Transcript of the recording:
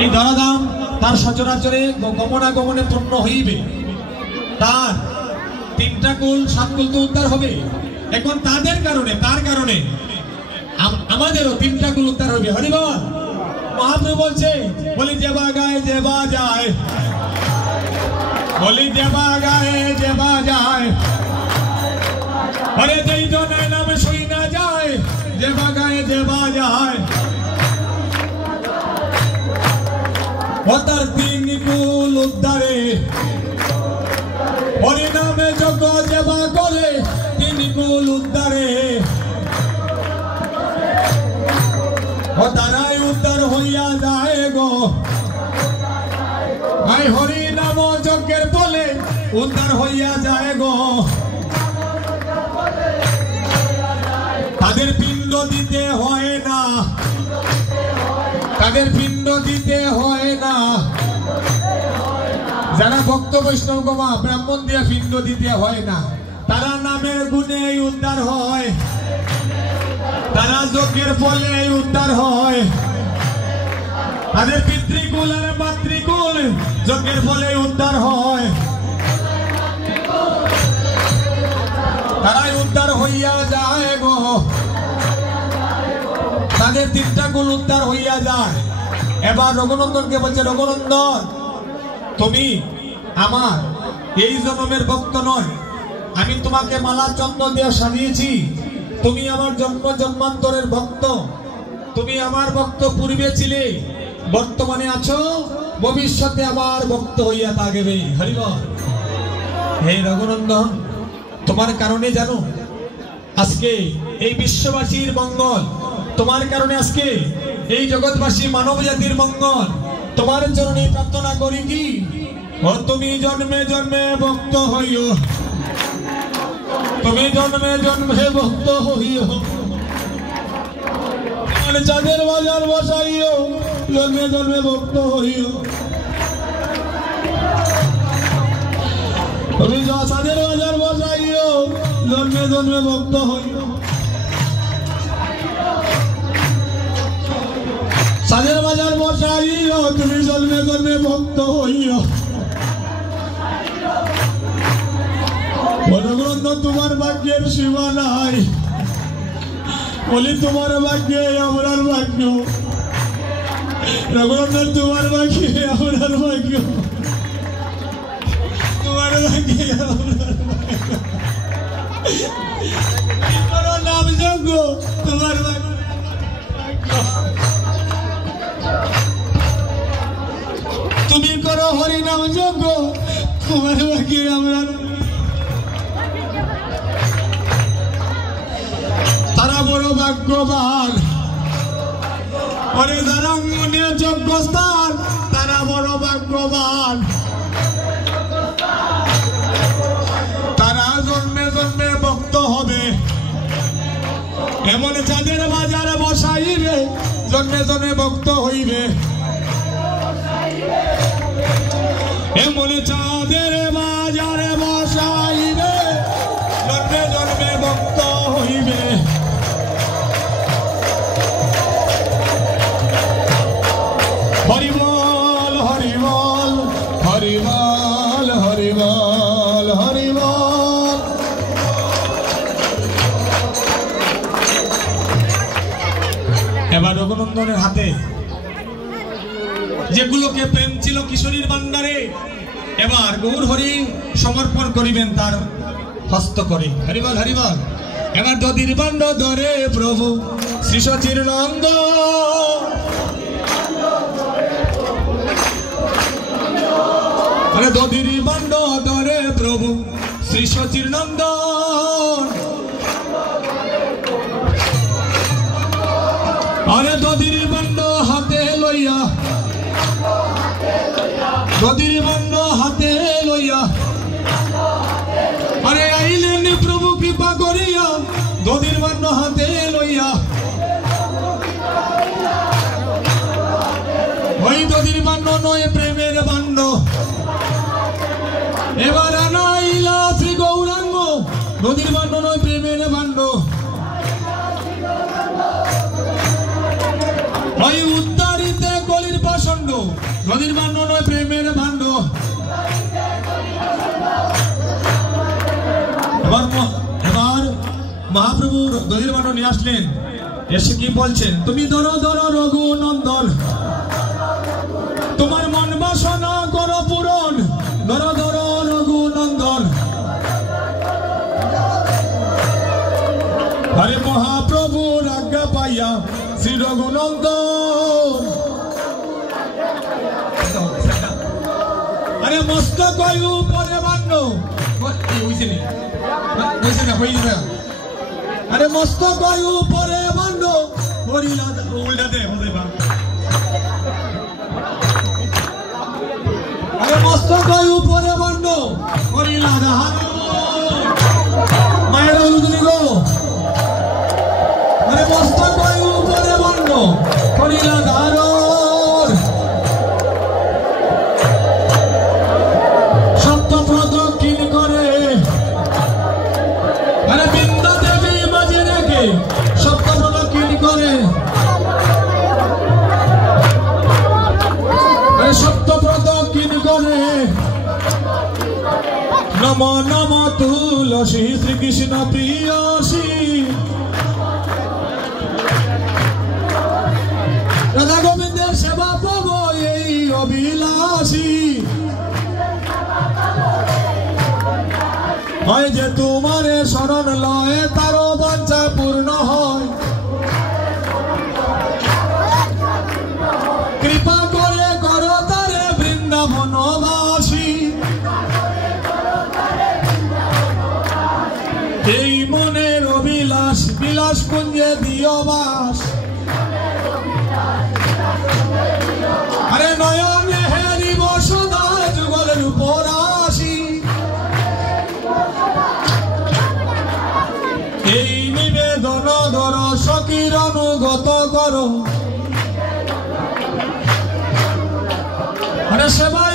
এই ধরাধাম তার সচরাচরে গমনাগমনে পূর্ণ হইবে, তার তিনটা কুল সাত কুল তো উদ্ধার হবে। এখন তাদের কারণে তার কারণে আমাদেরও তিনটা কুল উদ্ধার হবে। হরিবল। মহাপ্রভু বলছে, বলি যেবা গায়ে যেবা যায়, বলি যেবা গায়ে যেবা যায়, আরে যেই জনের নাম শুই না যায়, যেবা গায়ে যেবা যায়, ও তার তিন কুল উদ্ধারে, হরিনামে যজ্ঞ যেবা করে তিন কুল উদ্ধারে, ও তারাই উদ্ধার হইয়া যায় গো। আই হরি নাম যজ্ঞের বলে উদ্ধার হইয়া যায় গো। তাদের পিণ্ড দিতে হয় না, তাদের পিণ্ড দিতে হয় না। যারা ভক্ত বৈষ্ণব গোমা ব্রাহ্মণ দিয়ে পিণ্ড দিতে হয় না, তারা নামের গুণে উদ্ধার হয়, তারা যজ্ঞের ফলে উদ্ধার হয়। তাদের পিতৃকুল আর মাতৃকুল যজ্ঞের ফলে উদ্ধার হয়, তারাই উদ্ধার হইয়া যায় গো। তাদের তিনটা কুল উদ্ধার হইয়া যায়। এবার রঘুনন্দনকে বলছে, রঘুনন্দন তুমি আমার এই জন্মের ভক্ত নয়, আমি তোমাকে মালা চন্দন দিয়ে সাজিয়েছি, তুমি আমার জন্ম জন্মান্তরের ভক্ত, তুমি আমার ভক্ত পূর্বে ছিলে, বর্তমানে আছো, ভবিষ্যতে আবার ভক্ত হইয়া থাকবে। হরিবল। হে রঘুনন্দন, তোমার কারণে জানো আজকে এই বিশ্ববাসীর মঙ্গল, তোমার কারণে আজকে এই জগৎবাসী মানব জাতির মঙ্গল, তোমার চরণে প্রার্থনা করি কি, ও তুমি জন্মে জন্মে ভক্ত হইও, তুমি জন্মে জন্মে ভক্ত হইও, চাঁদের বাজার বসাইও, জন্মে জন্মে ভক্ত হইও, তুমি চাঁদের বাজার বসাইও, জন্মে জন্মে ভক্ত হইও, চাঁদের বাজার বসাইও, তুমি জন্মে জন্মে ভক্ত হইও। রঘুনন্দন তোমার ভাগ্যের সীমা নাই, বলি তোমার ভাগ্যে আমরার ভাগ্য, রঘুনন্দন তোমার ভাগ্যে আমরার ভাগ্য, তোমার ভাগ্যে আমরার ভাগ্য, নাম যজ্ঞ তোমার ভাগ্য, তুমি করো হরি নাম যজ্ঞ, তোমার ভাগ্যে আমরার। তারা বড় ভাগ্যবান, অরে যারা মনে যজ্ঞস্থান, তারা বড় ভাগ্যবান, তারা জন্মে জন্মে ভক্ত হবে। এমন চাঁদের বাজারে বসাইবে, জন্মে জন্মে ভক্ত হইবে, এমন চাঁদের বাজারে বসাইবে, জন্মে জন্মে ভক্ত হইবে। হরিবল হরিবল হরিবল হরিবল হরিবল। এবার রঘুনন্দনের হাতে যেগুলোকে প্রেম ছিল কিশোরীর ভান্ডারে, এবার গৌর হরি সমর্পণ করিবেন তার হস্ত করে। হরিবল হরিবল। এবার দধির ভাণ্ড ধরে প্রভু শ্রী সচির নন্দ, দধির ভাণ্ড ধরে প্রভু শ্রী সচির নন্দন, আরে দধির ভাণ্ড হাতে লইয়া, দধির ভাণ্ড হাতে লইয়া, আরে আইলেন প্রভু কৃপা করিয়া, দধির ভাণ্ড হাতে লইয়া, ওই দধির ভাণ্ড নয় প্রেমের ভাণ্ড, এবার আনাইলা শ্রী গৌরাঙ্গ, দধির ভাণ্ড নয় প্রেমের ভাণ্ড, ওই উদ্ধারিতে কলির পাষণ্ড, ভাণ্ড, নদীর ভাণ্ড নয় প্রেমের ভাণ্ড। এবার মহাপ্রভু দধির ভাণ্ড নিয়ে আসলেন, এসে কি বলছেন, তুমি ধরো ধরো রঘুনন্দন, তোমার মন বাসনা করো পূরণ, ধরো ধরো রঘুনন্দন। আরে মহাপ্রভুর আজ্ঞা পাইয়া শ্রী রঘুনন্দন, আরে মস্তক উপরে ভাণ্ড, আরে মস্তক উপরে ভাণ্ড, উল্টাতে আরে মস্তক উপরে ভাণ্ড, করিলা মায়ের হলুদনি গো, আরে মস্তক উপরে ভাণ্ড, করিলা ধারণ। সপ্ত প্রদক্ষিণ করে, আরে বৃন্দা দেবী মাঝে রেখে সপ্ত প্রদক্ষিণ করে, আরে সপ্ত প্রদক্ষিণ করে। নম নম তুলসী শ্রীকৃষ্ণ প্রিয়সী, রাধা গোবিন্দের সেবা পাব এই অভিলাষী। হয় যে তোমারে শরণ লয়ে তারও বাঞ্ছা পূর্ণ হয়, কৃপা করে করো তারে বৃন্দাবনবাসী। এই মনের অভিলাষ বিলাস কুঞ্জে দিও বাস, আরে নয়নে হেরিব সদা যুগলের উপর আসি। এই নিবেদন ধর সখীর অনুগত করো, আরে সেবা